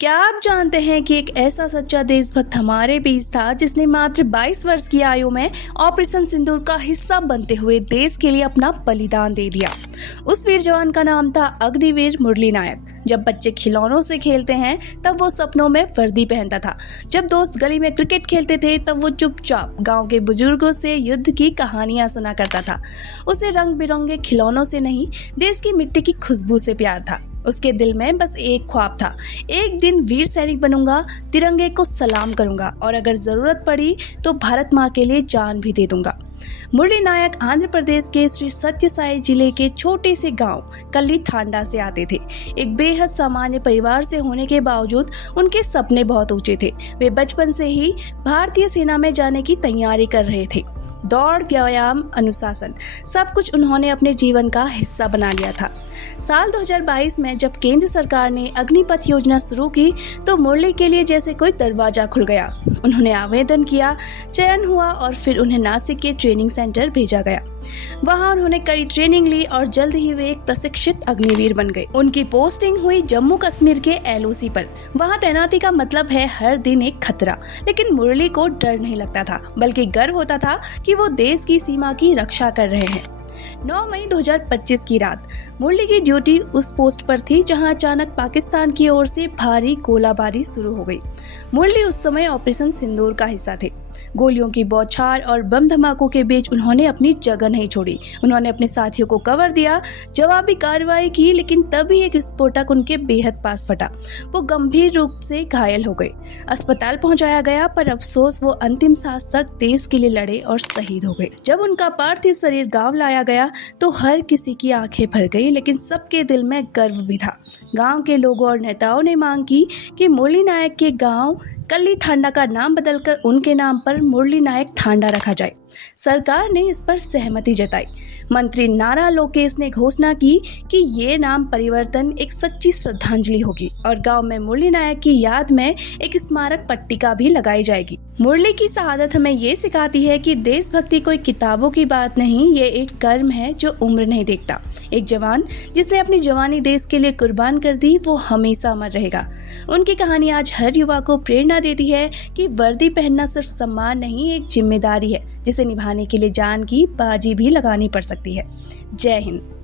क्या आप जानते हैं कि एक ऐसा सच्चा देशभक्त हमारे बीच था जिसने मात्र 22 वर्ष की आयु में ऑपरेशन सिंदूर का हिस्सा बनते हुए देश के लिए अपना बलिदान दे दिया। उस वीर जवान का नाम था अग्निवीर मुरली नायक। जब बच्चे खिलौनों से खेलते हैं तब वो सपनों में वर्दी पहनता था। जब दोस्त गली में क्रिकेट खेलते थे तब वो चुपचाप गांव के बुजुर्गों से युद्ध की कहानियां सुना करता था। उसे रंग बिरंगे खिलौनों से नहीं, देश की मिट्टी की खुशबू से प्यार था। उसके दिल में बस एक ख्वाब था, एक दिन वीर सैनिक बनूंगा, तिरंगे को सलाम करूंगा और अगर जरूरत पड़ी तो भारत माँ के लिए जान भी दे दूंगा। मुरली नायक आंध्र प्रदेश के श्री सत्य साई जिले के छोटे से गांव कल्ली थांडा से आते थे। एक बेहद सामान्य परिवार से होने के बावजूद उनके सपने बहुत ऊंचे थे। वे बचपन से ही भारतीय सेना में जाने की तैयारी कर रहे थे। दौड़, व्यायाम, अनुशासन, सब कुछ उन्होंने अपने जीवन का हिस्सा बना लिया था। साल 2022 में जब केंद्र सरकार ने अग्निपथ योजना शुरू की तो मुरली के लिए जैसे कोई दरवाजा खुल गया। उन्होंने आवेदन किया, चयन हुआ और फिर उन्हें नासिक के ट्रेनिंग सेंटर भेजा गया। वहां उन्होंने कड़ी ट्रेनिंग ली और जल्द ही वे एक प्रशिक्षित अग्निवीर बन गए। उनकी पोस्टिंग हुई जम्मू कश्मीर के LOC पर। वहां तैनाती का मतलब है हर दिन एक खतरा, लेकिन मुरली को डर नहीं लगता था, बल्कि गर्व होता था कि वो देश की सीमा की रक्षा कर रहे हैं। 9 मई 2025 की रात मुरली की ड्यूटी उस पोस्ट पर थी जहां अचानक पाकिस्तान की ओर से भारी गोलाबारी शुरू हो गई। मुरली उस समय ऑपरेशन सिंदूर का हिस्सा थे। गोलियों की बौछार और बम धमाकों के बीच उन्होंने अपनी जगह नहीं छोड़ी। उन्होंने अपने साथियों को कवर दिया, जवाबी कार्रवाई की, लेकिन तभी एक विस्फोटक उनके बेहद पास फटा। वो गंभीर रूप से घायल हो गए। अस्पताल पहुंचाया गया, पर अफसोस वो अंतिम सांस तक देश के लिए लड़े और शहीद हो गए। जब उनका पार्थिव शरीर गांव लाया गया तो हर किसी की आंखें भर गई, लेकिन सबके दिल में गर्व भी था। गांव के लोगों और नेताओं ने मांग की कि मुरली नायक के गांव कल्ली थांडा का नाम बदलकर उनके नाम पर मुरली नायक थांडा रखा जाए। सरकार ने इस पर सहमति जताई। मंत्री नारा लोकेश ने घोषणा की कि ये नाम परिवर्तन एक सच्ची श्रद्धांजलि होगी और गांव में मुरली नायक की याद में एक स्मारक पट्टिका भी लगाई जाएगी। मुरली की शहादत हमें ये सिखाती है कि देशभक्ति कोई किताबों की बात नहीं, ये एक कर्म है जो उम्र नहीं देखता। एक जवान जिसने अपनी जवानी देश के लिए कुर्बान कर दी, वो हमेशा अमर रहेगा। उनकी कहानी आज हर युवा को प्रेरणा देती है कि वर्दी पहनना सिर्फ सम्मान नहीं, एक जिम्मेदारी है जिसे निभाने के लिए जान की बाजी भी लगानी पड़ सकती है। जय हिंद।